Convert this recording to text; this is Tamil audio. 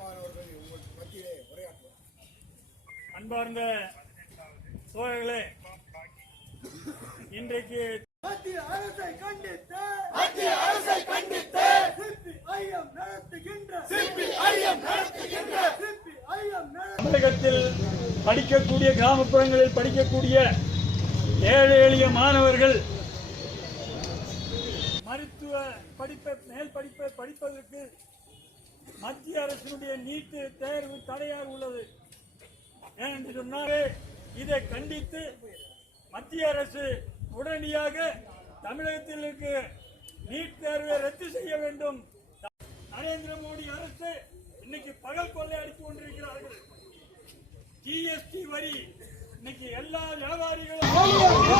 மாணவர்கள் உங்கள் மத்தியிலே உரையாற்றுவார் அன்பார்ந்த சோழர்களே இன்றைக்கு மத்திய அரசை கண்டித்து மத்திய அரசை கண்டித்து சிபிஐஎம் நடத்துகின்ற சிபிஐஎம் நடத்துகின்ற சிபிஐஎம் நடத்து தமிழகத்தில் படிக்கக்கூடிய கிராமப்புறங்களில் படிக்கக்கூடிய ஏழை எளிய மாணவர்கள் மருத்துவ படிப்பை மேல் படிப்பை படிப்பதற்கு மத்திய அரசினுடைய நீட்டு தேர்வு தடையாக உள்ளது. ஏனென்று சொன்னாலே இதை கண்டித்து மத்திய அரசு உடனடியாக தமிழகத்தில் இருக்க நீட் தேர்வை ரத்து செய்ய வேண்டும். நரேந்திர மோடி அரசு இன்னைக்கு பகல் கொள்ளை அடித்துக் கொண்டிருக்கிறார்கள். ஜிஎஸ்டி வரி இன்னைக்கு எல்லா வியாபாரிகளும்